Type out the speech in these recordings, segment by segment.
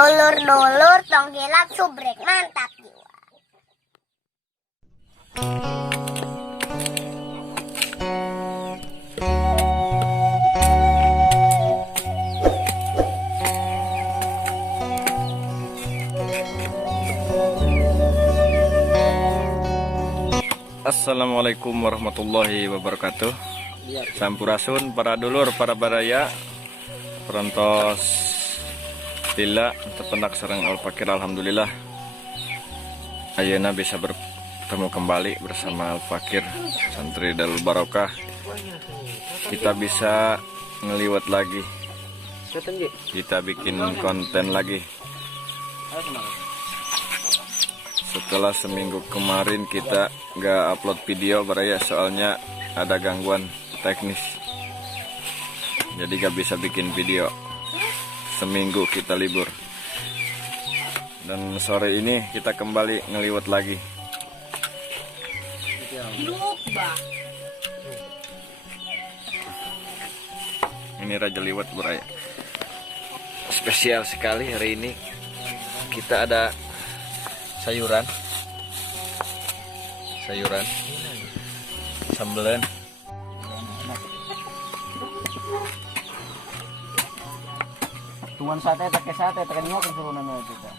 Dulur-dulur tong hilap subrek mantap jiwa. Assalamualaikum warahmatullahi wabarakatuh. Sampurasun para dulur, para baraya, perontos lila tependak sareng Al-Fakir. Alhamdulillah ayeuna bisa bertemu kembali bersama Al-Fakir santri Darul Barokah. Kita bisa ngeliwat lagi, kita bikin konten lagi. Setelah seminggu kemarin kita nggak upload video baraya, soalnya ada gangguan teknis, jadi gak bisa bikin video. Seminggu kita libur, dan sore ini kita kembali ngeliwat lagi. Ini Raja Liwat baraya. Spesial sekali hari ini, kita ada sayuran sambelan, tuan sate pakai sate tekan nyo kan suruh nana kita.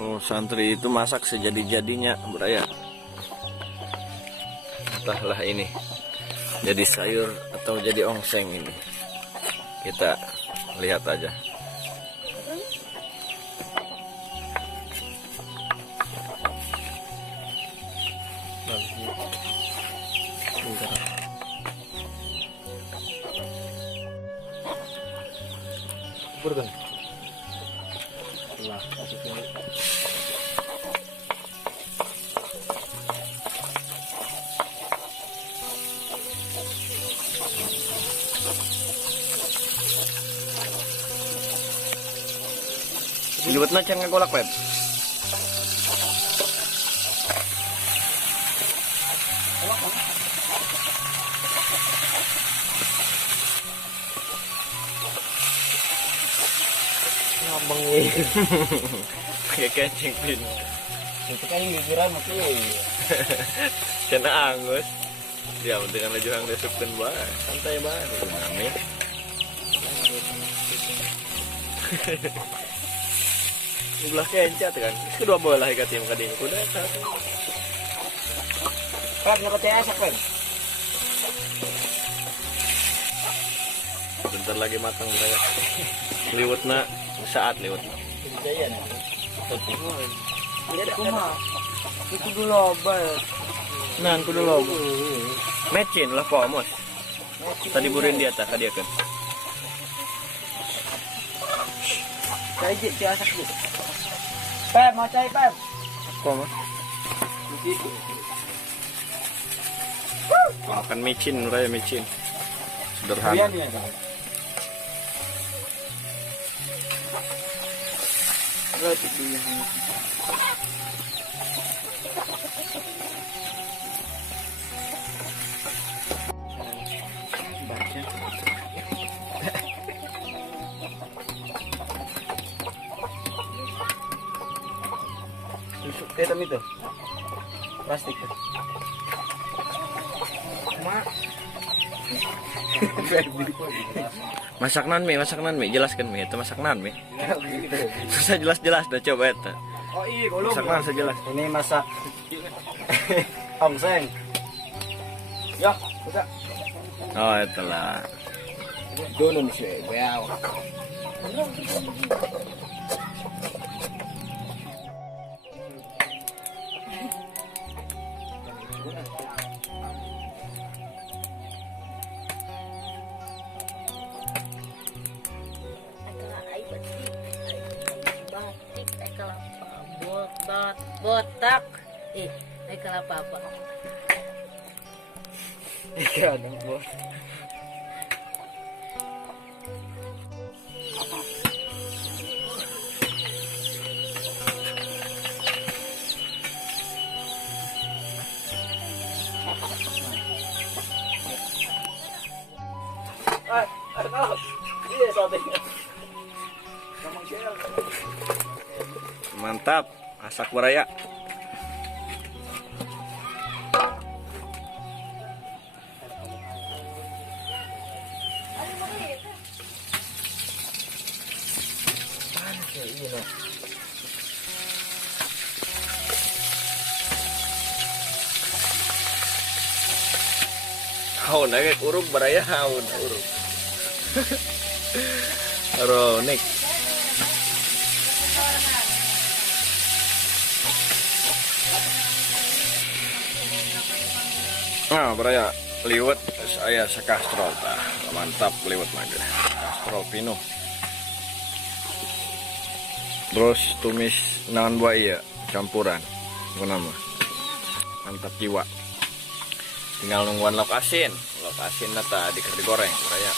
Oh, santri itu masak sejadi-jadinya beraya. Entahlah ini jadi sayur atau jadi ongseng, ini kita lihat aja. Burgen. Liwat na can ngagolak web. Ngabang eh. Pakai kencing pin. Itu kan gigiran mati. Cina angus. Dia dengan lejuhang desupkeun bae, santai bae namanya. Ulah kencat kan. Kedua bola ikat tim kading kuda satu. Pep nak asak kan. Bentar lagi matang saya. Liwatna saat liwatna. Jaya na. Jadi kumaha. Itu dulu bal. Nah, kudu logo. Mecin lah po mos. Tadi burin dia tak dia kan. Cai je asak je. Pep mau cai Pep. Po mos. Makan micin, raya micin. Sederhana. Kita itu plastik tuh. Masak nan mi, jelaskan mi, itu masak nan mi. Susah jelas dah coba eta. Oh iya, golong. Masak nan sejelas. Ini masak ongseng. Ya, sudah. Oh, itulah. Donun sih, wow. Botak ay kelapa apa? Iya, dong, bos. Iya, sote. Mantap, masak baraya. Haun kayak uruk baraya haun uruk. Ronik. Nah, baraya liwet saya sekastrol tah. Mantap liwet mangga. Kastrol pino. Terus tumis naon buaya campuran. Guna mah. Mantap jiwa. Tinggal nungguan lok asin nata digoreng baraya.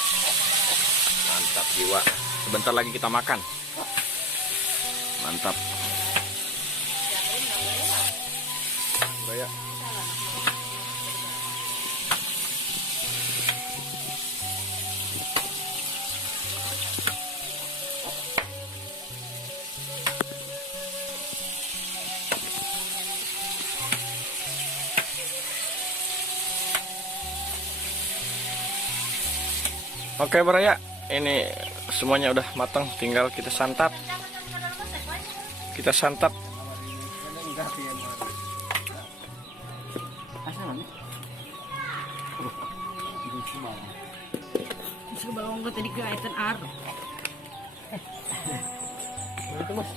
Mantap jiwa. Sebentar lagi kita makan. Mantap. Baraya. Oke baraya, ini semuanya udah matang, tinggal kita santap. Kita santap. Sebelum gue tadi ke item ar. Itu mas.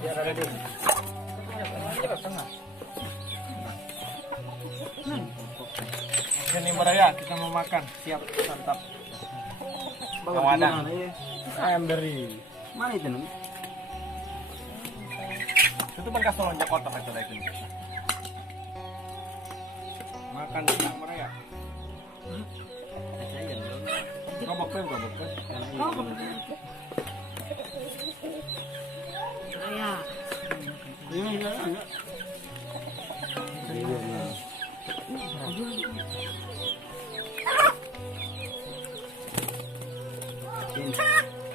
Biar ada dulu. Ini baraya kita mau makan, siap santap. Wadang. Ayam dari mana itu nih? Itu kan kasih lonjak kotak itu lagi. Makan siang baraya. Gobok kan. Ya. Iya.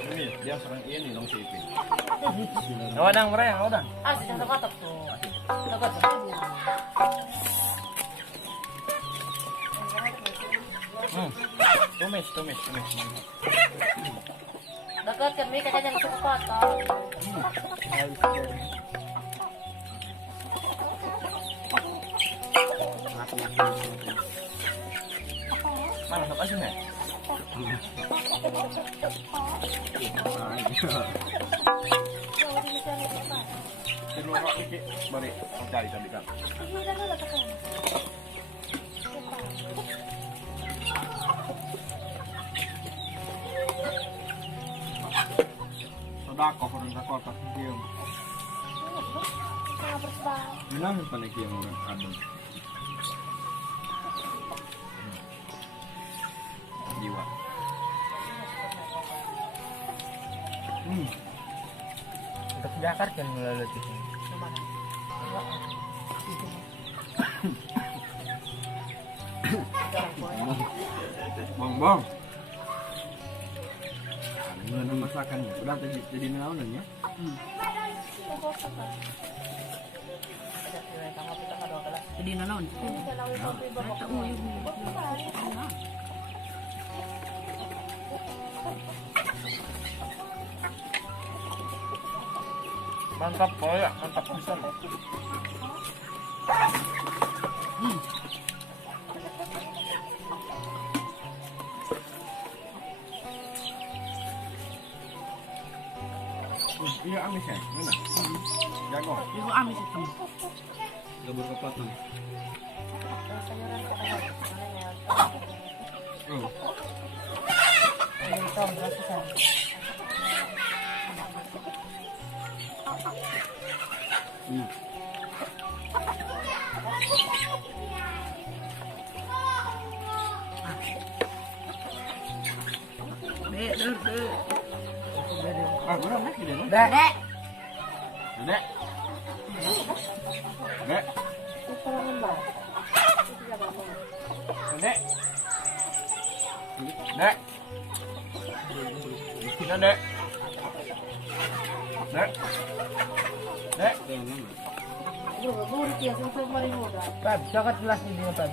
Ini dia serang ini dong si Ipin. Wadang baraya, wadang. Ah, sudah kotak tuh. Dapat. Tumis. Dekat kami kacanya masuk ke kotak. Mana sok asin ya? Terus iki bari cari tadi kan. Sodako orang kotak dia. Bilang panik yang orang adem. Jiwa. Untuk Jakarta kan melalui itu. Bong. Ini masakannya. Sudah jadi naonan ya. Jadi naon? Mantap ya, mantap pisan. Iya amis ya, mana? Jago. Ibu amis itu. Gabur kepotong. Berapa lagi dia? Dek. Dek. Nek. Nek. Nek. Nek. Nek. Pep, coklat gelas ini Pak.